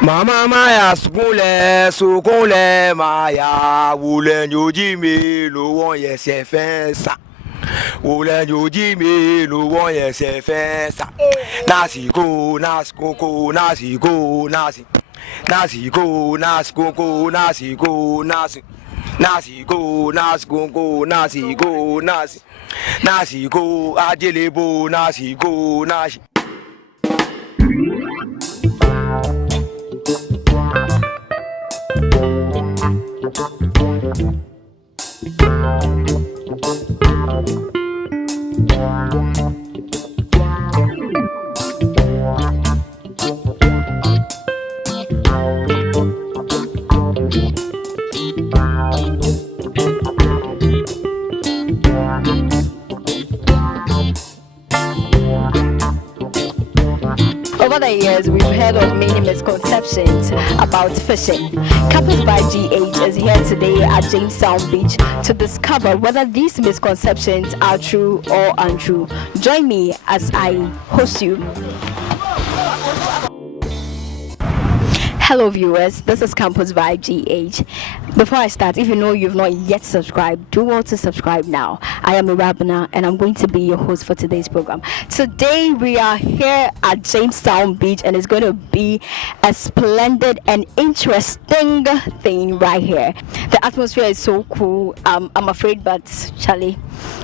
Mama Maya sukule Maya wule nyoji mi lo won ye se fe sa wule nyoji mi lo won ye se fe sa nasiko naskoko nasiko nasiko naskoko nasiko ajelebo nasiko nasi. Over the years, we've heard of many misconceptions about fishing. Campus by GH is here today at Jamestown Beach to discover whether these misconceptions are true or untrue. Join me as I host you. Hello viewers, this is Campus Vibe GH. Before I start, if you know you've not yet subscribed, do want to subscribe now. I am Irabana and I'm going to be your host for today's program. Today we are here at Jamestown Beach and it's going to be a splendid and interesting thing right here. The atmosphere is so cool. I'm afraid, but Charlie,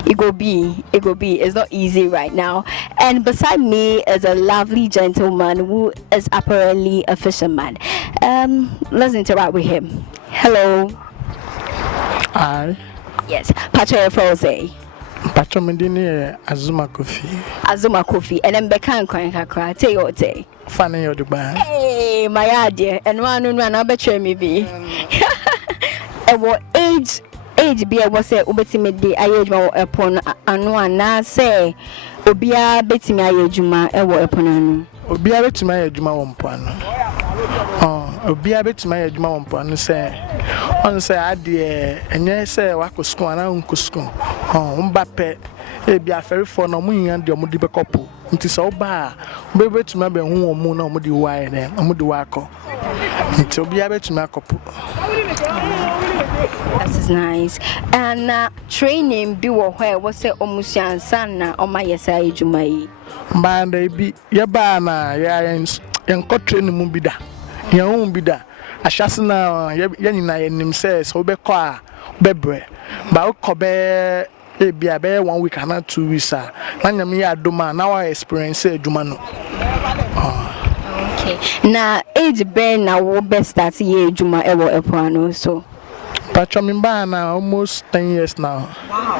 it go be. It's not easy right now. And beside me is a lovely gentleman who is apparently a fisherman. Let's interact with him. Hello. Hi. Yes. Pacho Froze. Pacho Medini Azuma Kofi. And then Bekan Kakra. Te yo te. Fanny or Dubai. Hey, my idea. And one I bet you me be. And what age be I was say ubetime de ayejuma upon anu ana say obia betime ayejuma e wo upon anu. Obia betime ayejuma wo mpano. Obia betime ayejuma wo mpano say on say ade enye say wakosko ana unkosko. Mbappe e bia feri for no munyan de omudi bekopo. Nti so ba betime be hu omu na omudi wae ne omudi wako. Nti obia betime akopo. That is nice. And training be where was say omusian sana o my yesa ejuma yi. Mbanda bi ye ba na ya enko training mu bi da. Ya hu bi da. Ahyase na ye nyina ye nim say so be kɔ a bebre. Ba ko be e bia be 1 week na 2 weeks a. Na nyam ya adoma na wa experience ejuma no. Okay. Na age be na wo be start ye ejuma e wo epoano so. But I'm in Bana almost 10 years now. Wow.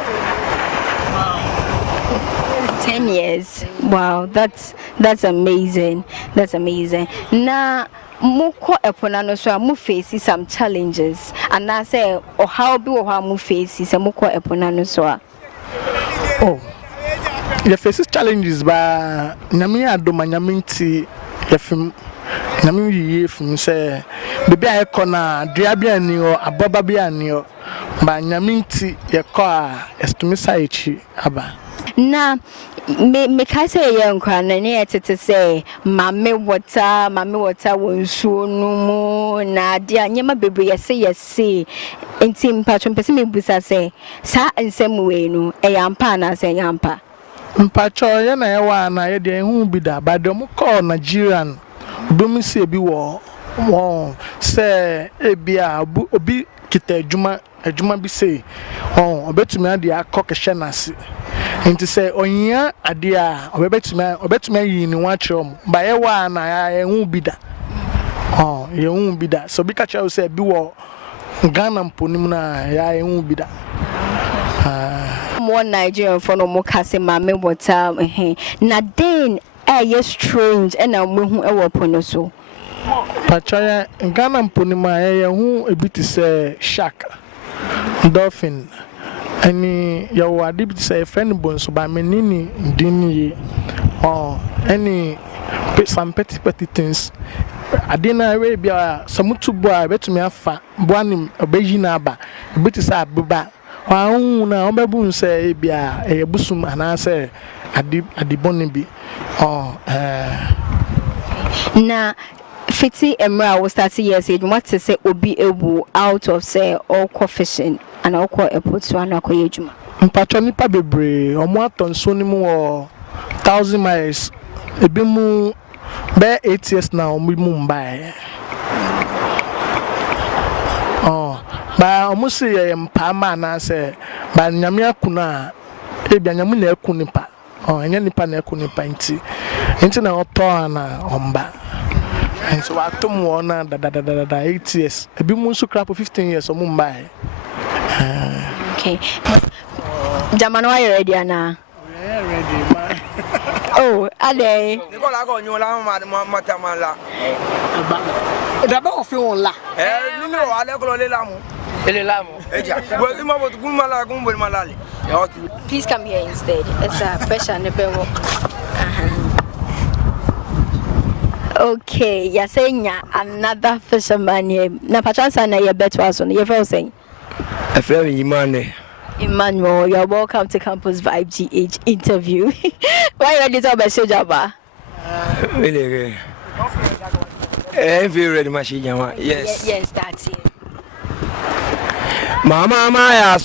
10 years. Wow, that's amazing. That's amazing. Now, moko eponano so mu face some challenges. And I say, or how be or how mu face is a moko eponano so. Oh, your faces challenges by Namia Domanyaminti, Yafim. Nami ye from say baby I kona dua bia ni o aboba bia ni o ba nyaminti ye ko a estumisa echi aba na me kai say ye nkwa na ne etete say mame water wonsuo no mu na dia nyema bebre yese enti mpatcho pese me busa say sa nsem we no e yampa na say yampa mpatcho ye na ye wa na ye de hu bi da ba de mo ko Nigerian Bomisi ebi wo say ebia obi kita adwuma bi say obetumi ade akokehye nase nti say onya ade a obetumi yi ni wa kyerem ba ye wa na ya hu bi da ye hu bi da so bi ka kyerem say bi wo Ghana mponim na ya hu bi da more Nigerian for no more kase mame water na den yes strange and now we who pono so Pachaya Ghana mponima ye hu ebiti say shark dolphin any your adibiti say friend bone so ba menini ndini any some petty things adina we bia samutu bo a betumi afa bo anim obeyi na aba ebiti say abeba wa hu na obebu say bia e busum ana say adiboni bi na Fiti Emra was 30 years age. What to say obi ewu out of say all fishing and all airport so na ko yejuma. Mpacho nipa bebre omo aton so ni mu 1,000 miles ebi mu be 8 years now omo mu mbae. Ba omo se ye mpa ma na se ba nyame akuna ebia nyame na akunipa. Enye nipa na akunipa nti na oto ana omba. And so I told me one 8 years. A bit more so crap for 15 years or Mumbai. Okay. Jamano, are you ready, Anna? Yeah, ready, man. Oh, are they? Nicola go you la matamala. D'abord, on la. No, I let go le lamu. Le lamu. Well, you must go malali. Please come here instead. It's a pressure on the bell. Okay, you're saying another fisherman here. Na pachansa na your bet was on your first saying. I feel Emmanuel, you're welcome to Campus Vibe GH interview. Why are you ready to message Abba? Really? I feel ready, machine. Yes. Yes, that's it. Mama maya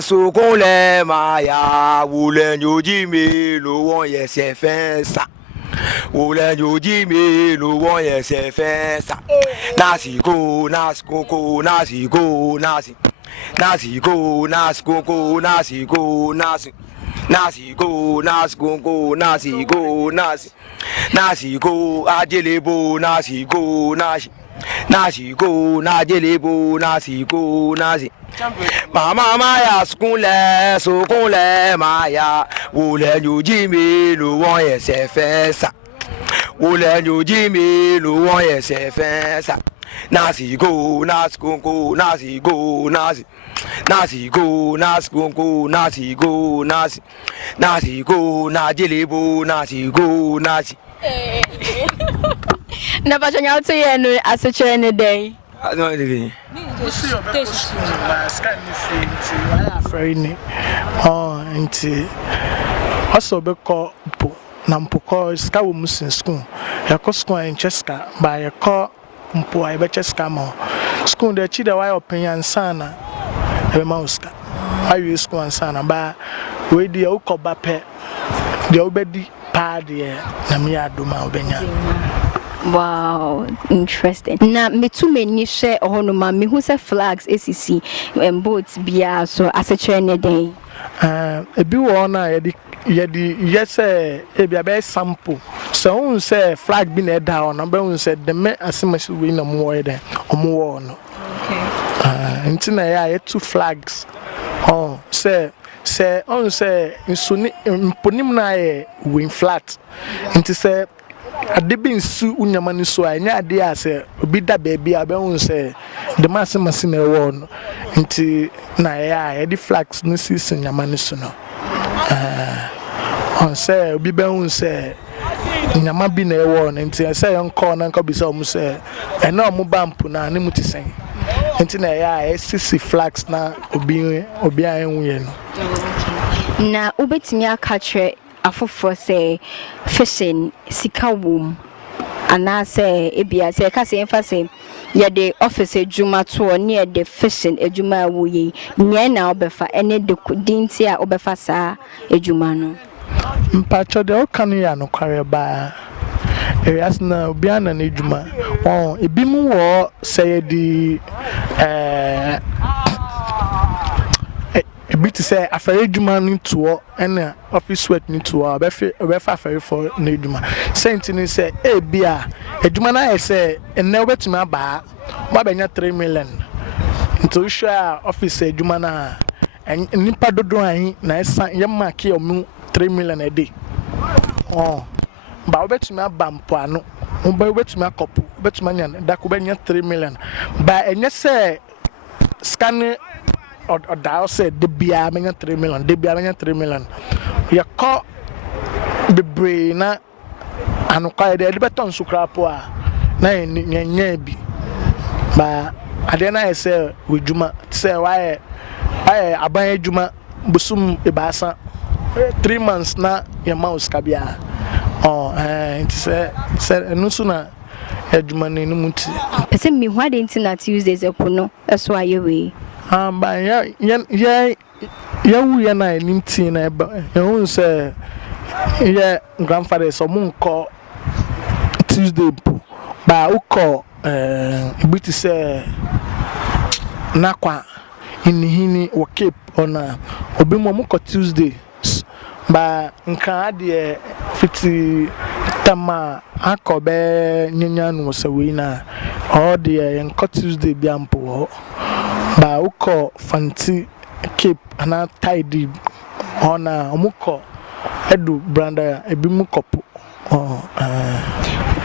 sukule maya wule nyojimi lo won yese fensa. Wule nyojimi lo won yese fensa. Nasiko naskoko nasiko nasi. Nasiko naskoko nasiko nasi. Nasiko naskoko nasiko nasi. Nasiko ajelebo nasiko nasi. Nasiko najelebo nasiko nasi. Mama maya sukule maya wule nyojimi lo won yese fensa. Wule nyojimi lo won yese fensa. Nasiko naskoko nasiko nasi. Nasiko naskoko nasiko nasi. Nasiko najelebo nasiko nasi. Na pachanya out here no as a any day. I don't know. Nti also be call po na mpoko ska wo musin school ya ko school en cheska ba ya ko mpo ai be cheska mo school de chi de why open ansana e ma uska ayi school ansana ba we di o ko ba pe de obedi pa de na me adoma obenya. Wow, interesting. Na me too many share ohonoma me who say flags ACC and boats bia so as a trainer day. Ebi wo na yedi yes ebia be sample. So un say flag bi na da on be un say the me asimasi we na mo we den omo wo no. Okay. Nti na ya two flags. Say on say insuni imponim na ye win flat. Nti say adebi nsu unyama ni so anya ade ase obi da baby abehun se the mass na ewo no nti na ya the flags no season nyama ni so no on say obi behun se nyama bi na ewo no nti say enko na nko bi se omu se ena omu bampu na ne muti sen nti na ya SCC flags na obi anhu ye no Na ubetimi akatre afofo say fishing sika wom ana say ebia say ka say emphasize ye the office ejuma to near the fishing ejuma wuyi nya na obefa ene de dinti a obefa sa ejuma no mpacho de okanu ya no kware ba areas na obia na ejuma ebi mu wo say di bit to say afere djuma ni to and office work ni to obefa afere for na djuma sent ni say e bia djuma na say enna obetumi aba ba benya 3 million into sure office djuma na nipa dodo an na esa yemma ke omu 3 million a day ba obetumi aba mpo ano ba obetumi akopu obetumi anya da ko benya 3 million ba enye say scan or dial said the bia menya 3 million the bia menya 3 million ya ko the brain na anokwa de beton sukrapo a na nya bi ba ade na say we juma say why aban juma busum ibasa 3 months na ya mouse kabia it say no sooner adwuma no no muti pese me ho ade nti na Tuesdays epono eso ayewe ba ya wu ya na nim tea na eba ehun say yeah grandfather so munko Tuesday ba uko ibiti say nakwa inhini wo cape ona obi mo munko Tuesday ba nka ade fiti tama akobe nyanya no sawe na all the nko Tuesday bi ampo ba uko fanti cape ana tidy ona omuko edu branda ebi mu kopo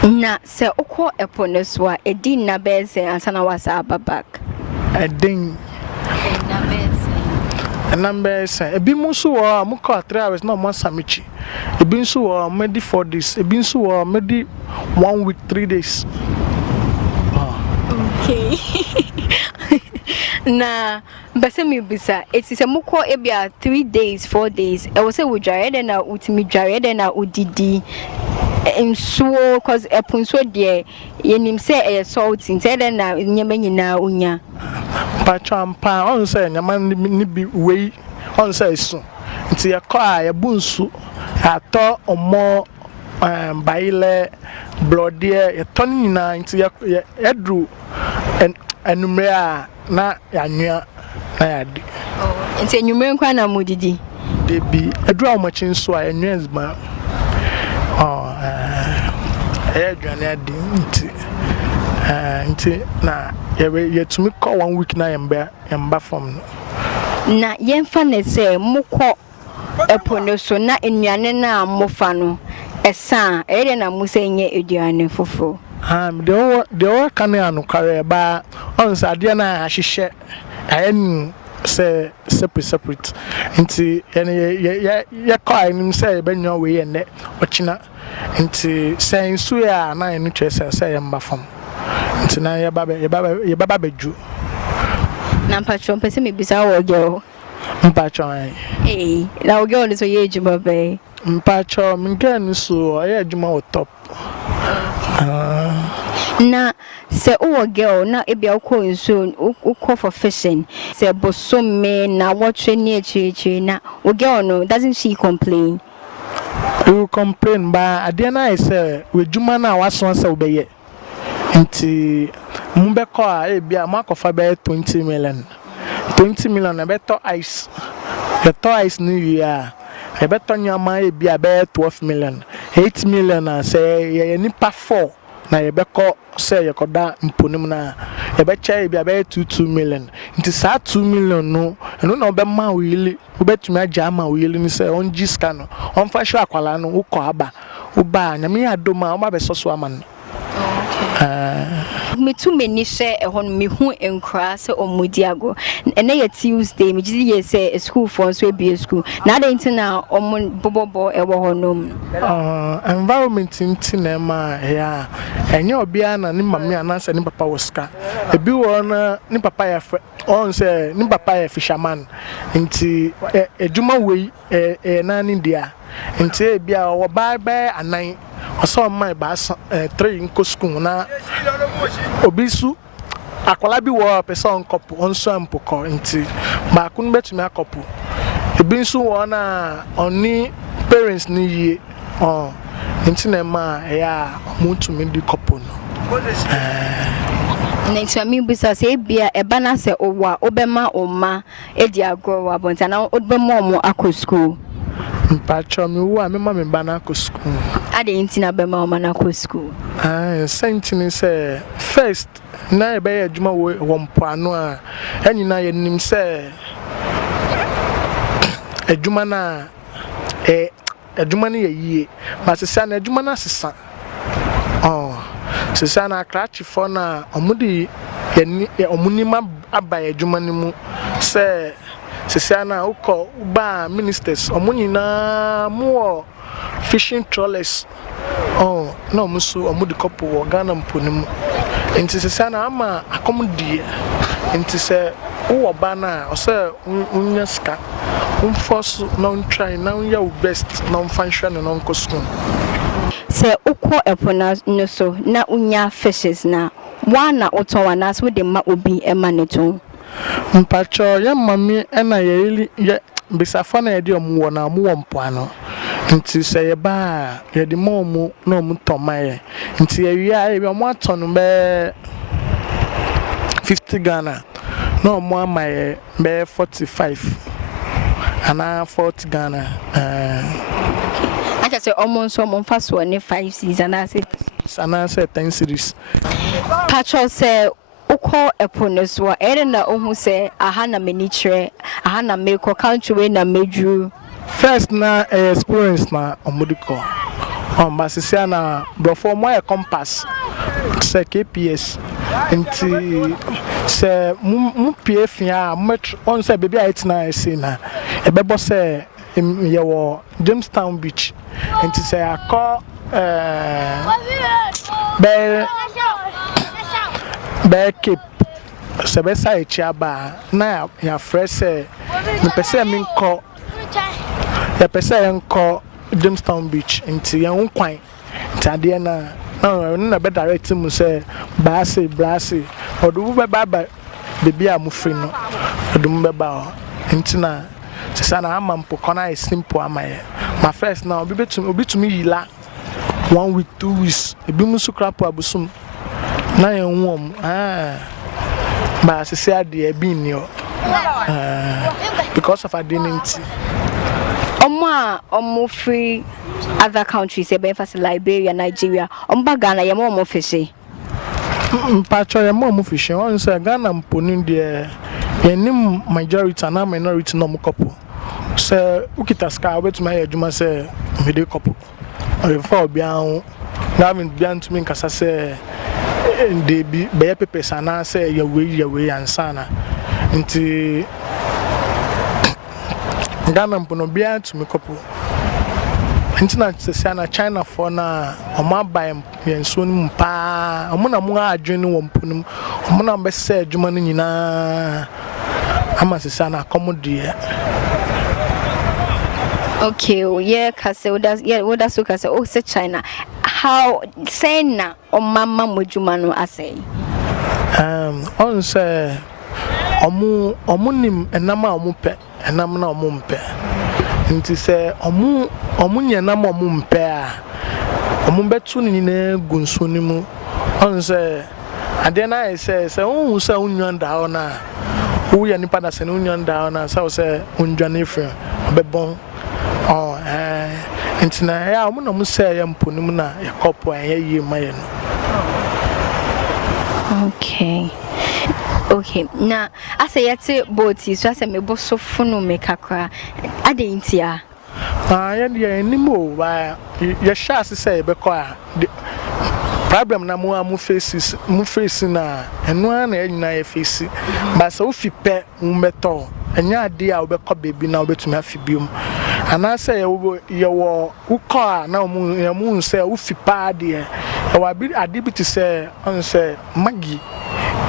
na se okọ epo ne so a edi na be se ansana wasa back edin na be se number say ebi mu so wo amuko 3 hours na mo samichi ebi nso wo medi 4 days ebi nso wo medi 1 week 3 days okay na bese mi bisa eti se mukọ ebia 3 days 4 days e wo se wo dware den na utimi dware den na udidi nsuo cause epunso de yenim se e salt nte den na nyama nyina unya pachampa on say nyama ni bi wei on say so nti ye ko a ye bunsu ato omo baile bloodie ye ton nyina nti ye edru enumre a na yanwa na yade nti enumre nkwa na modidi debi edru a machin so a yanwa ezma adwane ade nti na ye tumi ko 1 week na yamba from na yemfa ne se mukọ epono so na enuane na mofa no esa ere na musa nye eduane foforo de o kan anukare ba on sa de na ahihye ayen se separate nti ye ko anim se be nyo we ye ne ochina nti sensu ya na enu twese se ye mba fam nti na ye baba beju na mpatro pese me bisa wo girl mpatro na wo girl so ye ejuma be mpatro mngan so ye ejuma o top na se wo girl na ebia uko nso uko for fishing se bosome na watch ni echichi na wo girl no doesn't she complain you complain ba ade na say we juma na waso say we be nti mbeko a ebia makofa be 20 million na beto ice new year e beto nyama ebia be 12 million 8 million na say ye nipa 4 na ye beko say ye koda mponim na ye be cha ebia be 2 million nti sa 2 million no eno na obema wili ubetumi aja ama wili ni say on jiska no on fa hwe akwala no ukọ aba uba nyame adoma o ma be soso aman me too many share ehon me hu enkra se omudiago ene ye Tuesday me gidi ye say school for so be school na dey ntina omon bobobo ewo honom environment ntina ma ya enye obia na ni mame ananse ni papa woska ebi wo na ni papa ya on say ni papa ya fisherman nti eduma wei na ni dia nti ebia wo bye anan oso mai ba 3 nko school na obisu akwala bi wo person kopo onso ampoko nti ba kun betumi akopo ebi nso wo na oni parents ni yie nti na ma ya mutumi di kopo no next me bisa se bia eba na se owa obema oma edi agro abonta na obema omo akọ school mpacho mi wo amema me bana ko school ade ntina bema oma na akọ school sentini say first na ebe ye adwuma wo mpoano a anyina ye nim say adwuma na adwuma na ye yie but say na adwuma na sesa sesa na krachi for na omudi ye omunima aba adwuma ni mu say sesa na uko ba ministers omunyina mu fishing trawlers no musu omudi couple wo Ghana mponim nti sesa na ama akomodie nti se wo ba na o se unya ska force no try na unya best no function no nko school Say uko epona no so na unya fishes na wana oton wana so de ma obi ema ne to. Mpacho ya mami ena ye bisafo na ye de omu na omu wo mpoano. Nti se ye ba ye de mo mu na omu tomaye. Nti ye wi a omu aton be 50 Ghana. No omu amaye be 45. Ana 40 Ghana. I just say almost some fast one 5 season I say. Sana say 10 series. Patrol say uko epone so ere na ohu say aha na menichre aha na meko country na medru. First na experience na omudiko. Basisia na brofo mo e compass se KPS nti se mu PF ya metro on se baby a itina ese na ebebo se ye wo Jamestown beach nti se akọ be keep se be sa echi aba na ya fresh me pese mi nko ya pese nko Jamestown beach nti ya nkwan nti ade na na be direct mu say baase brase odu be baba baby a mu free no odu be ba nti na sisa na ama mpo kona is simple amaye my first now obi betumi yila 1 week 2 weeks ebi mu su crap abusum na ye nwom ba sisi ade ebi ni o because of identity Omo free other countries e be fast Liberia Nigeria omba Ghana ye mo fishe mpacho ye mo fishe on say Ghana mponi de yenim majority na minority no mo couple say ukita ska betuma ye adwuma say me de couple o for obi an government bian to me nkasa say de bi be pepe sana say ye we ansana nti Ghana mpono bian to me couple ntina sese na China for na omo abai yenso num pa omo na mo adwene wo mponum omo na be se adwuma no nyina ama sese na accommodate. Okay, yeah, kase oda so kase o se China how say na o mama modwuma no asay on say omo nim enama omo pe enam na omo mpe nti se omo nyanam omo mpe a omo betu ni na gunso ni mu on say ade na I say ohun say unwanda ho na wo ya nipa da se na unwanda ho na say unwane frɛ obebon nti na ya omo na mu say ya mponim na ya kopo ya yie maye no. Okay, na asa yete boti so asa mebo so funu me kakra ade ntia ya de animo ba ya sha say be ko a problem na mu face na eno na nyina ya face ba so fi pe umbeto enya ade a obekọ bebi na obetumi afibium ana say ye wo ukọ a na mu say ufi pa ade e wa bi ade bi ti say on say magi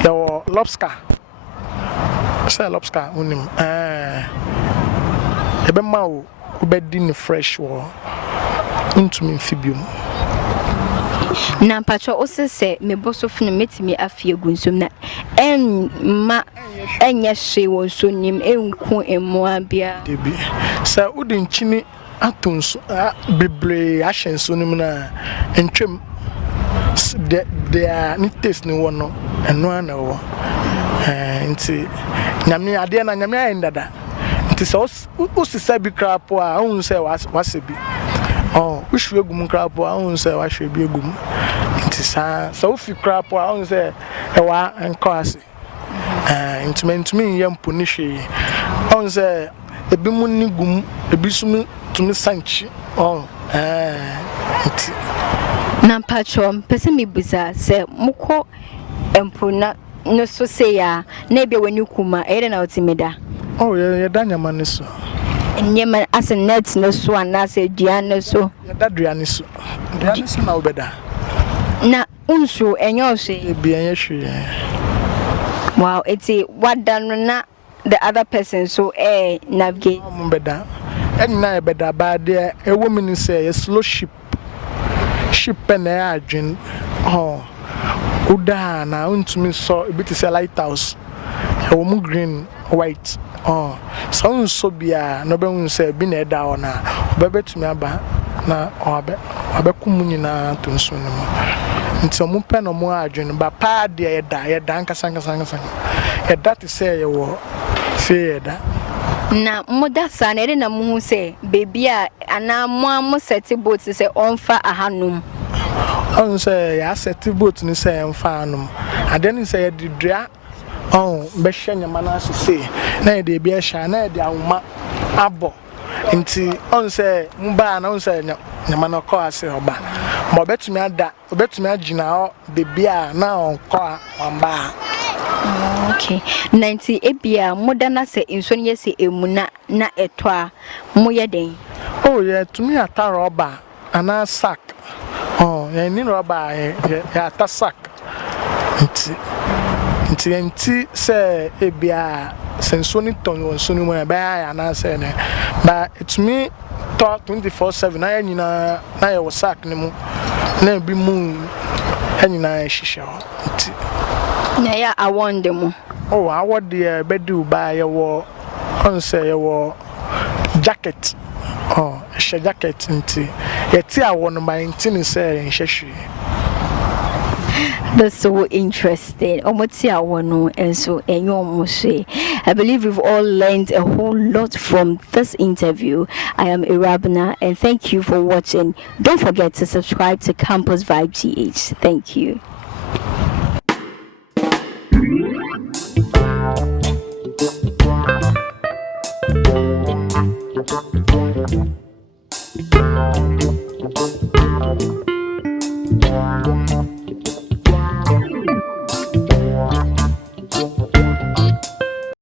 ye wo lobster say lobster unim ebe ma wo obedi ni fresh wo ntumi afibium na pacho osese meboso funu metimi afie gunsum na ma enye hwe wonso nim enku emmoa bia debi sa udin chini atunso bebre ahyenso nim na entwem de ni taste ni wono eno ana wo nti nyame ade na nyame ayendada nti so usisa bi krapo a ohun se wasebi ushwe gum krapo a ohun se wahwe bi egum nti sa so fi krapo a ohun se ewa enko ase ntumi yampo ni hwe ohun se ebi mu ni gum ebi sum tumi sanchi nti na patron pese mi buza se muko empona no so se ya na ebia wani kuma ere na otimeda ye danyama ne so nyema as net no so ana se duane so ye daduane so na obeda na unsu enyo se ebi enye hwe wow it's what done na the other person so navigate beda enna beda ba de ewo mini say slow ship ship na adwen uda na untumi so a bit say lighthouse e wo mu green white so unso bia no be unse bi na eda ona obebetumi aba na abekum nyina to nso no mu nti omu pe no mu adwen ba pa de yeda nkasa yeda te say ye wo fe yeda na moda sana ere na mu say baby a ana mo set boat say onfa ahanum on say ya set boat ni say onfa ahanum ade ni say yedidua be hye nyama na asese na yede bi ehya na yede awoma abo nti on say mba na on say nyama na ko ase oba mo betumi agina o baby a na on ko amba. Okay. 90 ebia modana se inso ne yesi emuna na eto a moye den. Oh yeah, to me ata rubber ana sack. Yeah, ni rubber ya ata sack. Nti say ebia senso ni ton wonso ni mo e ba ya na say ne. But it me talk 24/7 na nyina na ye wo sack ni mu na bi mu nyina hihye ho. Nti na ya awonde mu. Oh, I want the bedu buy your on say your jacket. She jacket nti. Yeti I want my intini say in sheshi. That's so interesting. And so I believe we've all learned a whole lot from this interview. I am Irabna and thank you for watching. Don't forget to subscribe to Campus Vibe GH. Thank you.